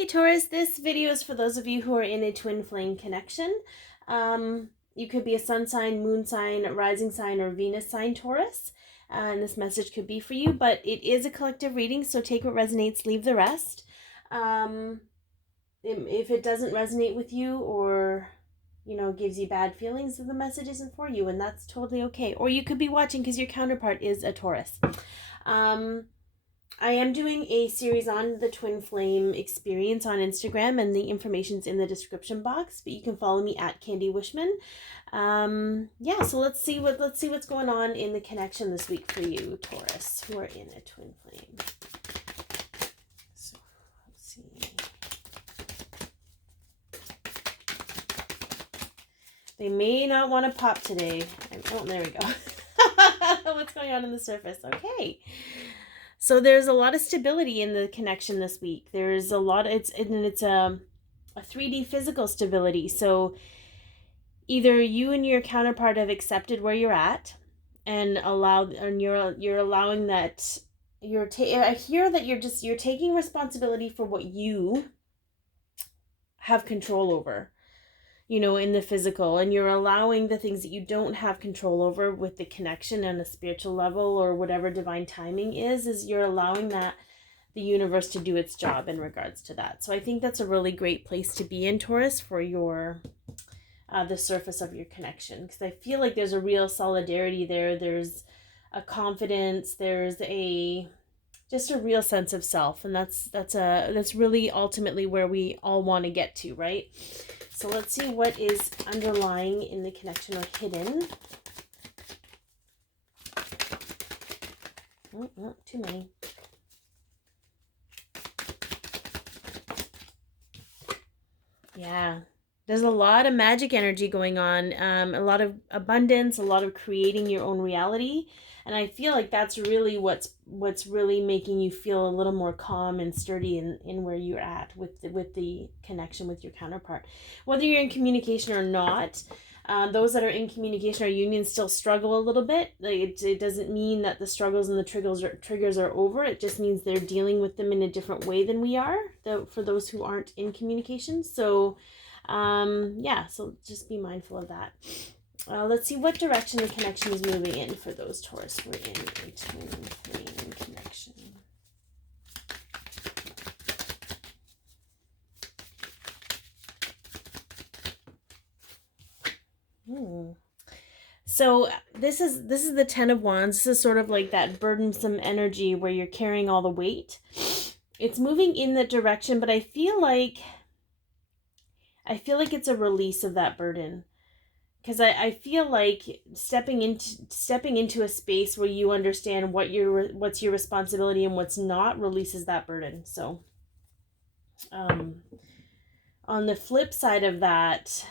Hey Taurus, this video is for those of you who are in a twin flame connection. You could be a sun sign, moon sign, rising sign, or Venus sign Taurus. And this message could be for you, but it is a collective reading, so take what resonates, leave the rest. If it doesn't resonate with you or, gives you bad feelings, then the message isn't for you, and that's totally okay. Or you could be watching because your counterpart is a Taurus. I am doing a series on the twin flame experience on Instagram, and the information's in the description box, but you can follow me at Candy Wishman. So let's see what's going on in the connection this week for you, Taurus, who are in a twin flame. So let's see. They may not want to pop today. Oh, there we go. What's going on in the surface? Okay. So there's a lot of stability in the connection this week. There's a lot, it's a 3D physical stability. So either you and your counterpart have accepted where you're at and you're allowing that I hear that you're taking responsibility for what you have control over, in the physical, and you're allowing the things that you don't have control over with the connection on a spiritual level or whatever divine timing is you're allowing that the universe to do its job in regards to that. So I think that's a really great place to be in, Taurus, for your the surface of your connection, because I feel like there's a real solidarity there. There's a confidence, there's just a real sense of self, and that's really ultimately where we all want to get to, right? So let's see what is underlying in the connection or hidden. Oh, too many. Yeah, there's a lot of magic energy going on, a lot of abundance, a lot of creating your own reality. And I feel like that's really what's really making you feel a little more calm and sturdy in where you're at with the connection with your counterpart. Whether you're in communication or not, those that are in communication or union still struggle a little bit. Like it doesn't mean that the struggles and the triggers are over. It just means they're dealing with them in a different way than we are, for those who aren't in communication. So, so just be mindful of that. Let's see what direction the connection is moving in for those Taurus who are in a twin flame connection. So this is the Ten of Wands. This is sort of like that burdensome energy where you're carrying all the weight. It's moving in that direction, but I feel like it's a release of that burden. Because I feel like stepping into a space where you understand what's your responsibility and what's not releases that burden. So, on the flip side of that,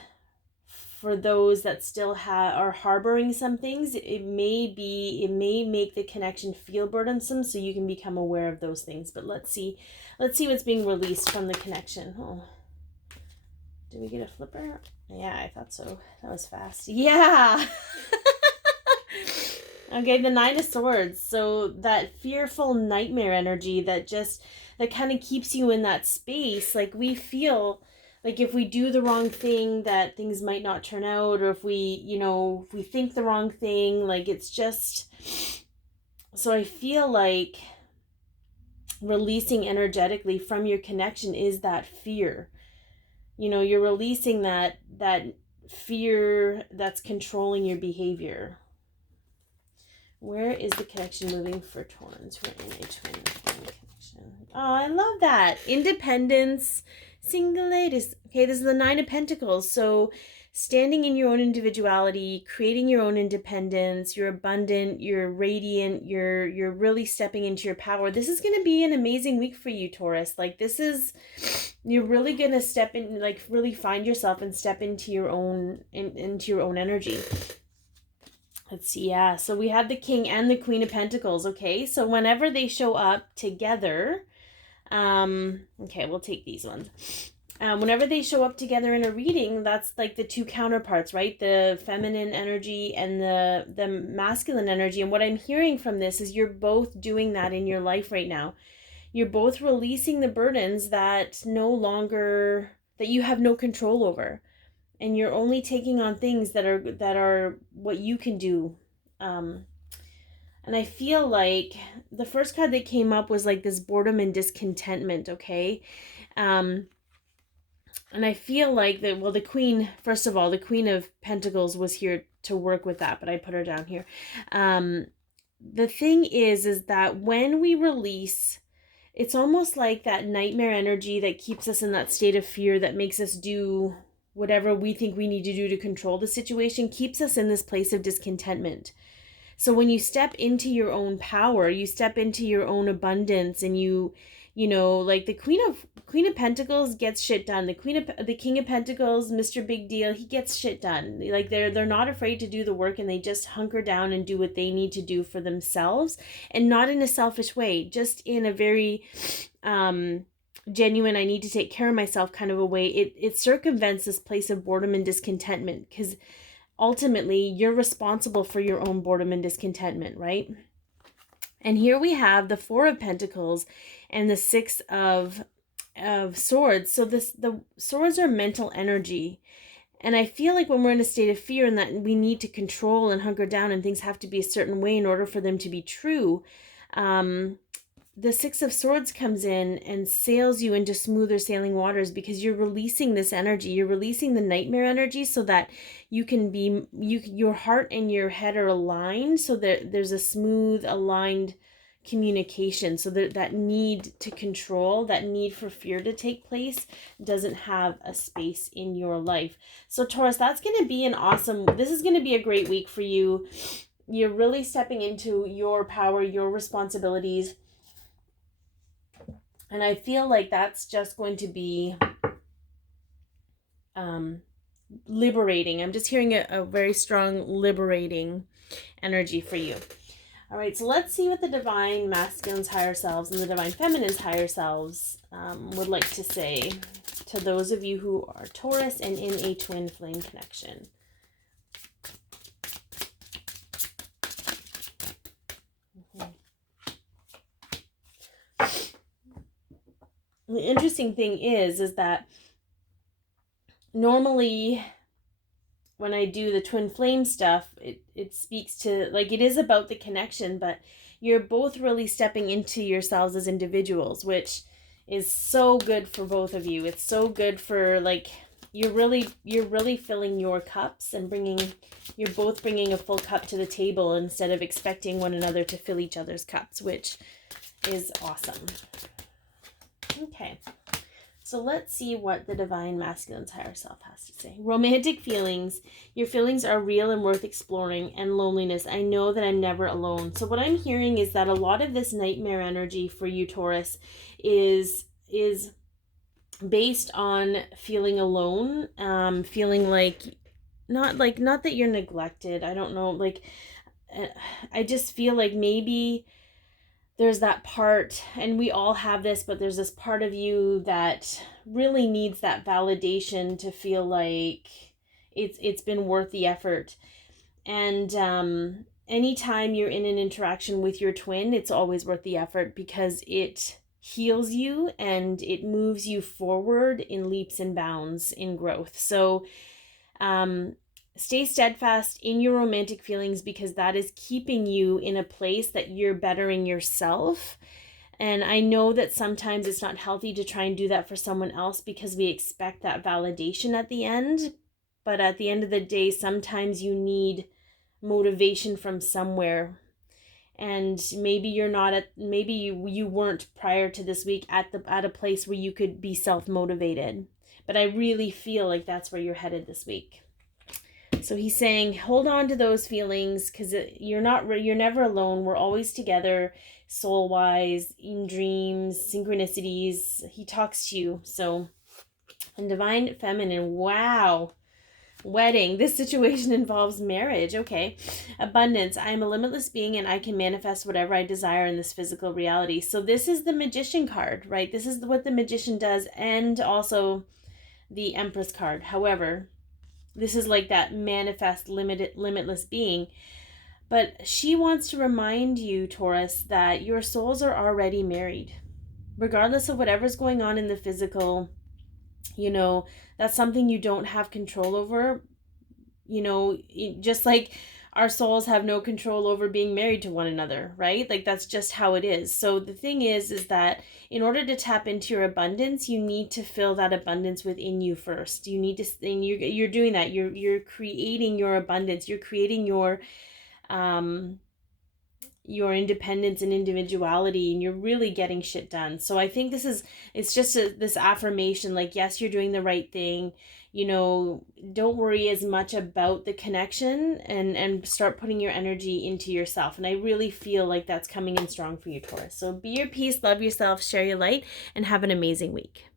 for those that still are harboring some things, it may make the connection feel burdensome. So you can become aware of those things. But let's see what's being released from the connection. Oh. Did we get a flipper? Yeah, I thought so. That was fast. Yeah. Okay, the Nine of Swords. So that fearful nightmare energy that kind of keeps you in that space. Like we feel like if we do the wrong thing, that things might not turn out, or if we think the wrong thing, like it's just. So I feel like releasing energetically from your connection is that fear. You're releasing that fear that's controlling your behavior. Where is the connection moving for Taurans? We're in a twin flame connection. Oh, I love that. Independence, single ladies. Okay, this is the Nine of Pentacles. So standing in your own individuality, creating your own independence, you're abundant, you're radiant, you're really stepping into your power. This is going to be an amazing week for you, Taurus. Like you're really going to step in, like really find yourself and step into your own energy. Let's see. Yeah. So we have the King and the Queen of Pentacles. Okay. So whenever they show up together, okay, we'll take these ones. Whenever they show up together in a reading, that's like the two counterparts, right? The feminine energy and the masculine energy. And what I'm hearing from this is you're both doing that in your life right now. you're both releasing the burdens that you have no control over. And you're only taking on things that are what you can do. And I feel like the first card that came up was like this boredom and discontentment, okay? And I feel like the Queen, first of all, the Queen of Pentacles was here to work with that, but I put her down here. The thing is that when we release, it's almost like that nightmare energy that keeps us in that state of fear, that makes us do whatever we think we need to do to control the situation, keeps us in this place of discontentment. So when you step into your own power, you step into your own abundance, and you know, like the Queen of Pentacles gets shit done. The King of Pentacles, Mr. Big Deal, he gets shit done. Like they're not afraid to do the work, and they just hunker down and do what they need to do for themselves, and not in a selfish way, just in a very genuine, I need to take care of myself kind of a way. It circumvents this place of boredom and discontentment, because ultimately you're responsible for your own boredom and discontentment, right? And here we have the Four of Pentacles and the Six of Swords. So the swords are mental energy. And I feel like when we're in a state of fear and that we need to control and hunker down and things have to be a certain way in order for them to be true, the Six of Swords comes in and sails you into smoother sailing waters, because you're releasing this energy. You're releasing the nightmare energy so that you can be, your heart and your head are aligned, so that there's a smooth, aligned communication. So that need to control, that need for fear to take place doesn't have a space in your life. So Taurus, that's going to be this is going to be a great week for you. You're really stepping into your power, your responsibilities. And I feel like that's just going to be liberating. I'm just hearing a very strong liberating energy for you. All right, so let's see what the Divine Masculine's higher selves and the Divine Feminine's higher selves would like to say to those of you who are Taurus and in a twin flame connection. The interesting thing is that normally when I do the twin flame stuff, it speaks to, like, it is about the connection, but you're both really stepping into yourselves as individuals, which is so good for both of you. It's so good for, like, you're really filling your cups and you're both bringing a full cup to the table instead of expecting one another to fill each other's cups, which is awesome. Okay, so let's see what the Divine Masculine's higher self has to say. Romantic feelings. Your feelings are real and worth exploring. And loneliness. I know that I'm never alone. So what I'm hearing is that a lot of this nightmare energy for you, Taurus, is based on feeling alone, feeling like not that you're neglected. I don't know, like, I just feel like maybe there's that part, and we all have this, but there's this part of you that really needs that validation to feel like it's been worth the effort. And anytime you're in an interaction with your twin, it's always worth the effort, because it heals you and it moves you forward in leaps and bounds in growth. So stay steadfast in your romantic feelings, because that is keeping you in a place that you're bettering yourself. And I know that sometimes it's not healthy to try and do that for someone else, because we expect that validation at the end. But at the end of the day, sometimes you need motivation from somewhere. And maybe you weren't prior to this week at a place where you could be self-motivated. But I really feel like that's where you're headed this week. So he's saying, hold on to those feelings, because you're never alone. We're always together, soul-wise, in dreams, synchronicities. He talks to you. So, and Divine Feminine, wow. Wedding. This situation involves marriage. Okay. Abundance. I am a limitless being and I can manifest whatever I desire in this physical reality. So this is the Magician card, right? This is what the Magician does, and also the Empress card. However, this is like that manifest limitless being. But she wants to remind you, Taurus, that your souls are already married. regardless of whatever's going on in the physical, you know, that's something you don't have control over. You know, just like our souls have no control over being married to one another, right? Like that's just how it is. So the thing is that in order to tap into your abundance, you need to feel that abundance within you first. You need to, and you're doing that. You're creating your abundance. You're creating your independence and individuality, and you're really getting shit done. So I think it's just this affirmation, like, yes, you're doing the right thing. You know, don't worry as much about the connection, and start putting your energy into yourself. And I really feel like that's coming in strong for you, Taurus. So be your peace, love yourself, share your light, and have an amazing week.